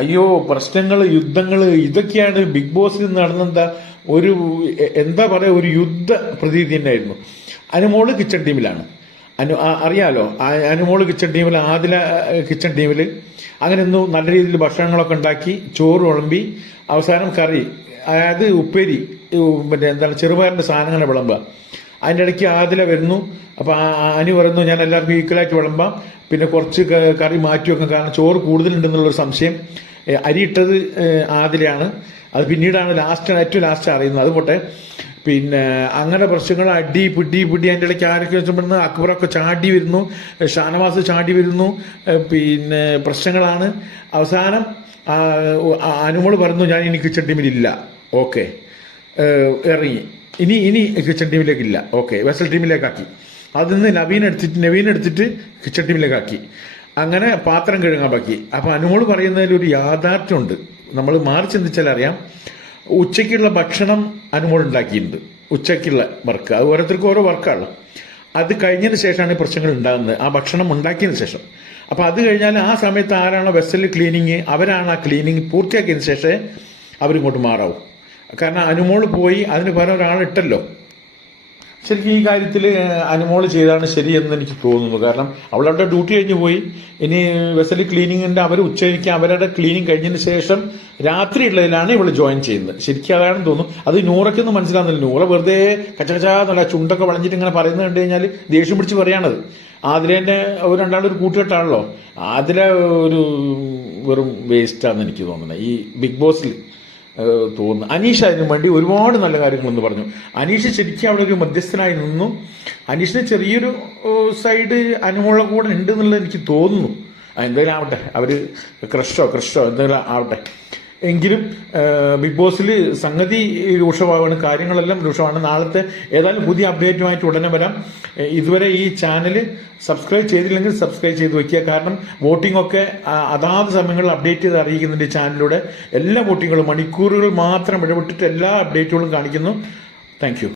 അയ്യോ, പ്രശ്നങ്ങൾ, യുദ്ധങ്ങൾ, ഇതൊക്കെയാണ് ബിഗ് ബോസിൽ നടന്നെന്താ ഒരു എന്താ പറയാ, ഒരു യുദ്ധ പ്രതീതി തന്നെയായിരുന്നു. അനുമോള് കിച്ചൺ ടീമിലാണ്. അറിയാലോ, അനുമോള് കിച്ചൺ ടീമിൽ, ആദില കിച്ചൺ ടീമിൽ. അങ്ങനെ ഒന്നും നല്ല രീതിയിൽ ഭക്ഷണങ്ങളൊക്കെ ഉണ്ടാക്കി, ചോറ് വിളമ്പി, അവസാനം കറി, അതായത് ഉപ്പേരി, പിന്നെ എന്താണ് ചെറുപയറിന്റെ സാധനങ്ങൾ വിളമ്പുക. അതിൻ്റെ ഇടയ്ക്ക് ആദില വരുന്നു. അപ്പൊ അനു പറയുന്നു ഞാൻ എല്ലാവർക്കും ഈക്വലായിട്ട് വിളമ്പാം, പിന്നെ കുറച്ച് കറി മാറ്റി വെക്കാം, കാരണം ചോറ് കൂടുതലുണ്ടെന്നുള്ളൊരു സംശയം. അരി ഇട്ടത് ആദിലയാണ്. അത് പിന്നീടാണ് ഏറ്റവും ലാസ്റ്റ് അറിയുന്നത്. അത് പോട്ടെ. പിന്നെ അങ്ങനെ പ്രശ്നങ്ങൾ, അടി പിടി അതിൻ്റെ ഇടയ്ക്ക് ആരൊക്കെ വെച്ചപ്പെടുന്ന അക്ബറൊക്കെ ചാടി വരുന്നു, ഷാനവാസ് ചാടി വരുന്നു. പിന്നെ പ്രശ്നങ്ങളാണ്. അവസാനം അനുമോള് പറഞ്ഞു ഞാൻ ഇനി കിച്ചൺ ടീമിലില്ല, ഓക്കെ, ഇറങ്ങി. ഇനി കിച്ചൺ ടീമിലേക്കില്ല, ഓക്കെ, വെസൽ ടീമിലേക്കാക്കി. അതിന്ന് നവീൻ എടുത്തിട്ട് കിച്ചൺ ടീമിലേക്കാക്കി. അങ്ങനെ പാത്രം കഴുകാൻ ബാക്കി. അപ്പൊ അനുമോള് പറയുന്നതിൽ ഒരു യാഥാർത്ഥ്യമുണ്ട്. നമ്മൾ മാറി ചിന്തിച്ചാൽ അറിയാം. ഉച്ചയ്ക്കുള്ള ഭക്ഷണം അനുമോൾ ഉണ്ടാക്കിയിട്ടുണ്ട്. ഉച്ചയ്ക്കുള്ള വർക്ക്, അത് ഓരോരുത്തർക്കും ഓരോ വർക്കാണ്. അത് കഴിഞ്ഞതിന് ശേഷമാണ് പ്രശ്നങ്ങൾ ഉണ്ടാകുന്നത്, ആ ഭക്ഷണം ഉണ്ടാക്കിയതിന് ശേഷം. അപ്പൊ അത് കഴിഞ്ഞാൽ ആ സമയത്ത് ആരാണോ വെസൽ ക്ലീനിങ്, അവരാണ് ആ ക്ലീനിങ് പൂർത്തിയാക്കിയതിന് ശേഷമേ അവരിങ്ങോട്ട് മാറാവൂ. കാരണം അനുമോള് പോയി അതിന് പകരം ഒരാളിട്ടല്ലോ. ശരിക്കും ഈ കാര്യത്തിൽ അനുമോള് ചെയ്താണ് ശരിയെന്ന് എനിക്ക് തോന്നുന്നു. കാരണം അവളുടെ ഡ്യൂട്ടി കഴിഞ്ഞ് പോയി. ഇനി വെസൽ ക്ലീനിങ്ങിന്റെ അവർ ഉച്ചയ്ക്ക് അവരുടെ ക്ലീനിങ് കഴിഞ്ഞതിന് ശേഷം രാത്രിയുള്ളതിലാണ് ഇവള് ജോയിൻ ചെയ്യുന്നത്. ശരിക്കും അതാണെന്ന് തോന്നുന്നു. അത് നൂറയ്ക്കൊന്നും മനസ്സിലാകുന്നില്ല. നൂറ വെറുതെ കച്ചകച്ചാന്നല്ല ചുണ്ടൊക്കെ വളഞ്ഞിട്ട് ഇങ്ങനെ പറയുന്നത് കണ്ടു കഴിഞ്ഞാൽ ദേഷ്യം പിടിച്ച് പറയാണത്. ആതിരേന്റെ ഒരു രണ്ടാളൊരു കൂട്ടുകെട്ടാണല്ലോ. ആതിര ഒരു വെറും വേസ്റ്റാന്ന് എനിക്ക് തോന്നുന്നത് ഈ ബിഗ് ബോസിൽ തോന്നുന്നു. അനീഷ് അതിനു വേണ്ടി ഒരുപാട് നല്ല കാര്യങ്ങളെന്ന് പറഞ്ഞു. അനീഷ് ശരിക്കും അവിടെ ഒരു മധ്യസ്ഥനായി നിന്നു. അനീഷിന് ചെറിയൊരു സൈഡ് അനുമോളുടെ കൂടെ ഉണ്ട് എന്നുള്ളത് എനിക്ക് തോന്നുന്നു. എന്തായാലും ആവട്ടെ, അവര് ക്രഷോ എന്തെങ്കിലും ആവട്ടെ. എങ്കിലും ബിഗ് ബോസിൽ സംഗതി രൂക്ഷമാവാണ്, കാര്യങ്ങളെല്ലാം രൂക്ഷമാണ്. നാളത്തെ ഏതായാലും പുതിയ അപ്ഡേറ്റുമായിട്ട് ഉടനെ വരാം. ഇതുവരെ ഈ ചാനൽ സബ്സ്ക്രൈബ് ചെയ്തില്ലെങ്കിൽ സബ്സ്ക്രൈബ് ചെയ്ത് വെക്കുക. കാരണം വോട്ടിംഗ് ഒക്കെ അതാത് സമയങ്ങളിൽ അപ്ഡേറ്റ് ചെയ്ത് അറിയിക്കുന്നുണ്ട് ഈ ചാനലിലൂടെ. എല്ലാ വോട്ടിങ്ങുകളും മണിക്കൂറുകൾ മാത്രം ഇടപെട്ടിട്ട് എല്ലാ അപ്ഡേറ്റുകളും കാണിക്കുന്നു. Thank you.